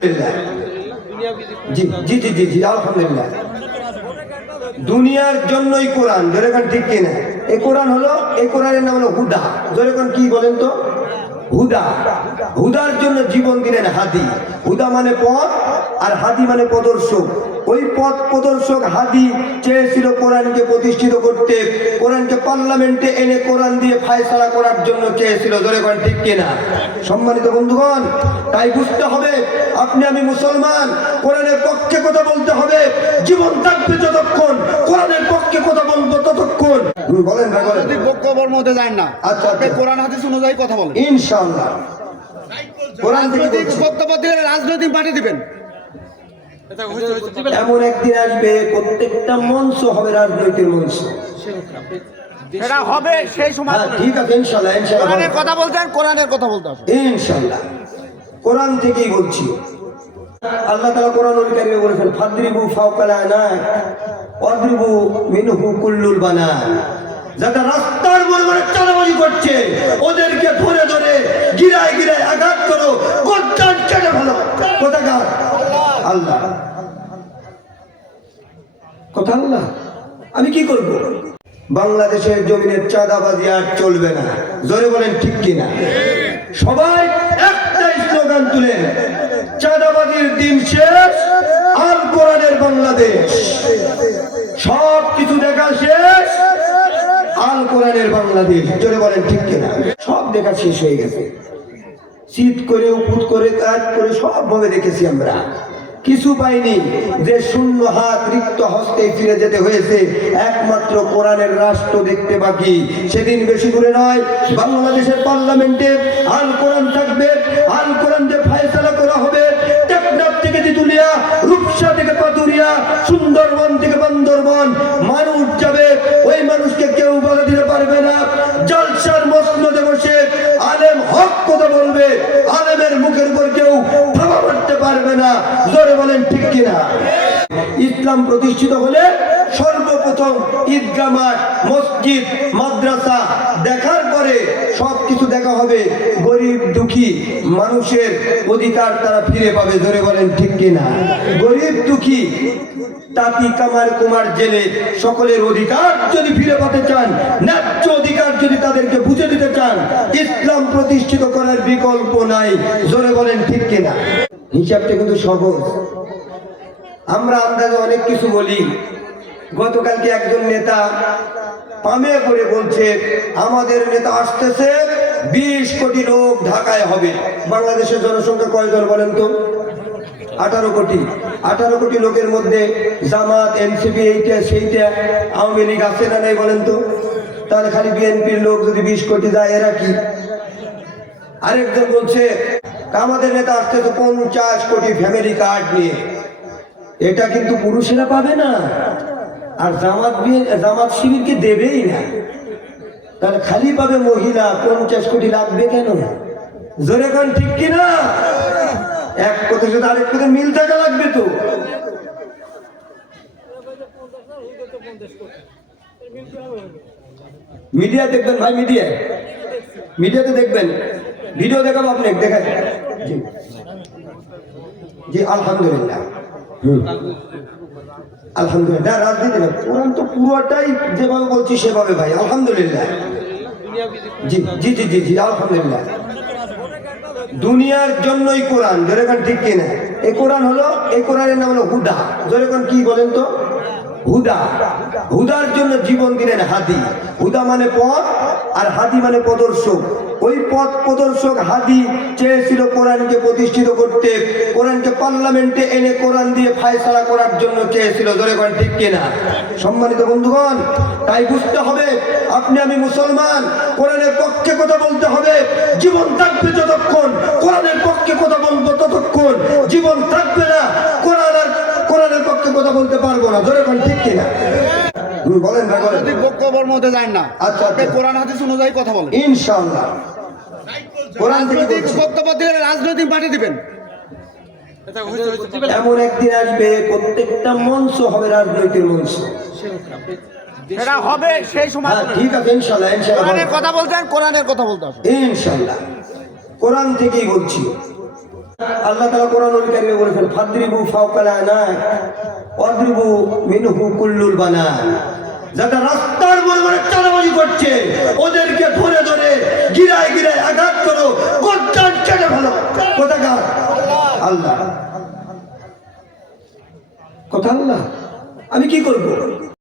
জি জি জি জি জি আলহামদুলিল্লাহ। দুনিয়ার জন্যই কোরআন, যেরকম ঠিক কিনা? এই কোরআন হলো, এই কোরআনের নাম হলো হুদা। যেরকম কি বলেন তো? হুদা। হুদার জন্য জীবন দিলেন হাদি। হুদা মানে পথ, আর হাদি মানে প্রদর্শক। ওই পথ প্রদর্শক হাদি চেয়েছিল কোরআনকে প্রতিষ্ঠিত করতে, কোরআনকে পার্লামেন্টে এনে কোরআন দিয়ে ফায়সালা করার জন্য চেয়েছিল। যেরকম ঠিক কিনা? সম্মানিত বন্ধুগণ, তাই বুঝতে হবে আপনি আমি মুসলমান, কোরআনের পক্ষে কথা বলতে হবে। জীবন থাকবে যতক্ষণ কোরআনের পক্ষে কথা বলবো ততক্ষণ। বলেন ভাই, বলেন। বক্তব্যের মধ্যে যান না। আচ্ছা, আপনি কোরআন হাদিস অনুযায়ী কথা বলেন ইনশাআল্লাহ। কোরআন থেকে বলছি। বক্তব্য দিলে রাজনৈতিক পার্টি দিবেন। এমন একদিন আসবে প্রত্যেকটা মঞ্চ হবে রাজনৈতিক মঞ্চ। সেটা হবে সেই সময়। ঠিক আছে, ইনশাআল্লাহ ইনশাআল্লাহ। কোরআনের কথা বলতেন, কোরআনের কথা বলতে হবে ইনশাআল্লাহ। কোরআন থেকেই বলছি। আল্লাহ তাআলা কোরআনুল কারীমে বলেছেন, ফাদরিবু ফাওকাল আনাক ওয়াদরিবু মিনহু কুল্লুল বানান। যারা রাস্তার মোড়ে চালাবাজি করছে ওদেরকে ধরে ধরে গিরায় গিরায় আঘাত করো, গর্দান কেটে ফেলো। কোথাকার? আল্লাহ। কথা আল্লাহ। আমি কি করব? বাংলাদেশের জমিনের চাঁদাবাজি আর চলবে না। জোরে বলেন ঠিক কিনা? সবাই একটাই স্লোগান তুলেন, চাঁদাবাজির দিন শেষ, আল কোরআনের বাংলাদেশ। সব কিছু দেখা শেষ, আল কোরআনের বাংলাদেশ। জোরে বলেন ঠিক কিনা? সব দেখা শেষ হয়ে গেছে। শীত করে উপুত করে কাজ করে সব ভাবে দেখেছি আমরা, কিছু পাইনি। যে শূন্য হাত রিক্ত হস্তে ফিরে যেতে হয়েছে, একমাত্র কোরআনের রাষ্ট্র দেখতে বাকি। সেদিন বেশি দূরে নয়, বাংলাদেশের পার্লামেন্টে আল কোরআন থাকবে। আল কোরআন দিয়ে ফায়সালা করা হবে। টেকনাফ থেকে তিতুলিয়া, রূপসা থেকে পাতুরিয়া, সুন্দরবন থেকে বান্দরবন মানুষ যাবে। ওই মানুষকে কেউ বলে দিতে পারবে না। জলসার মসনদে বসে আলেম হক কথা বলবে, আলেমের মুখের উপর কেউ থাবা মারতে পারবে না। জোরে বলেন ঠিক কিনা? ইসলাম প্রতিষ্ঠিত হলে সর্বপ্রথম ঈদগাহ মাঠ, মসজিদ, মাদ্রাসা দেখার পরে সবকিছু দেখা হবে। গরিব দুঃখী মানুষের অধিকার তারা ফিরে পাবে। জোরে বলেন ঠিক কিনা? গরিব দুঃখী তাঁতি কামার কুমার জেলে সকলের অধিকার যদি ফিরে পেতে চান, ন্যায্য অধিকার যদি তাদেরকে বুঝে দিতে চান, ইসলাম প্রতিষ্ঠিত করার বিকল্প নাই। জোরে বলেন ঠিক কিনা? হিসাবটা কিন্তু সহজ। আমরা আন্দাজে অনেক কিছু বলি। গতকালকে একজন নেতা পামে করে বলছে, আমাদের নেতা আসতেছে, 20 কোটি লোক ঢাকায় হবে। বাংলাদেশের জনসংখ্যা কয়জন বলেন তো? 18 কোটি। 18 কোটি লোকের মধ্যে জামাত, এনসিপি, এইটা সেইটা, আওয়ামী লীগ আছে না নাই বলেন তো? তাহলে খালি বিএনপির লোক যদি 20 কোটি যায়, এরা কি? আরেকজন বলছে আমাদের নেতা আসতেছে 50 কোটি ফ্যামিলি কার্ড নিয়ে। এটা কিন্তু পুরুষেরা পাবে না, আর জামাত শিবিরকে দেবেই না। তাহলে খালি পাবে মহিলা। 50 কোটি লাগবে কেন? জোরে কোন ঠিক কিনা? এক কথার সাথে আরেক কথা মিল থাকা লাগবে তো। মিডিয়া দেখবেন ভাই, মিডিয়াতে দেখবেন, ভিডিও দেখাবো আপনি, দেখেন। জি জি আলহামদুলিল্লাহ। আলহামদুলিল্লাহ। রাজনীতি না, কোরআন তো পুরোটাই যেভাবে বলছি সেভাবে ভাই। আলহামদুলিল্লাহ। জি জি জি জি জি আলহামদুলিল্লাহ। দুনিয়ার জন্যই কোরআন, যেরকম ঠিক কিনা? এই কোরআন হলো, এই কোরআনের নাম হলো হুদা। যেরকম কি বলেন তো? হুদা। হুদার জন্য জীবন দিলেন হাদি। হুদা মানে পথ, আর হাদি মানে প্রদর্শক। ওই পথ প্রদর্শক হাদি চেয়েছিল কোরআনকে প্রতিষ্ঠিত করতে, কোরআনকে পার্লামেন্টে এনে কোরআন দিয়ে ফায়সালা করার জন্য চেয়েছিল। জোরে বলেন ঠিক কিনা? সম্মানিত বন্ধুগণ, তাই বুঝতে হবে আপনি আমি মুসলমান, কোরআনের পক্ষে কথা বলতে হবে। জীবন থাকবে যতক্ষণ কোরআনের পক্ষে কথা বলবো ততক্ষণ। জীবন থাকবে না, কোরআনের পক্ষে কথা বলতে পারবো না। জোরে বলেন ঠিক কিনা? বলেন ভাই, বলেন। বক্তব্যের মধ্যে যান না। আচ্ছা, আপনি কোরআন হাদিস অনুযায়ী কথা বলেন ইনশাআল্লাহ। কোরআন থেকে বলছি। বক্তব্য দিলে রাজনৈতিক পার্টি দিবেন। এমন একদিন আসবে প্রত্যেকটা মঞ্চ হবে রাজনৈতিক মঞ্চ। সেটা হবে সেই সময়। ঠিক আছে, ইনশাআল্লাহ ইনশাআল্লাহ। কোরআনের কথা বলতেন, কোরআনের কথা বলতে হবে ইনশাআল্লাহ। কোরআন থেকেই বলছি। আল্লাহ তাআলা কোরআনুল কারীমে বলেছেন ফাদরিবু ফাওকাল আনাক ওয়াদরিবু মিনহু কুল্লুল বানান। যারা রাস্তার মোড়ে চাঁদাবাজি করছে ওদেরকে ধরে ধরে গিরায় গিরায় আঘাত করো, গর্দান কেটে ফেলো। কোথাকার? আল্লাহ। কথা আল্লাহ। আমি কি করব?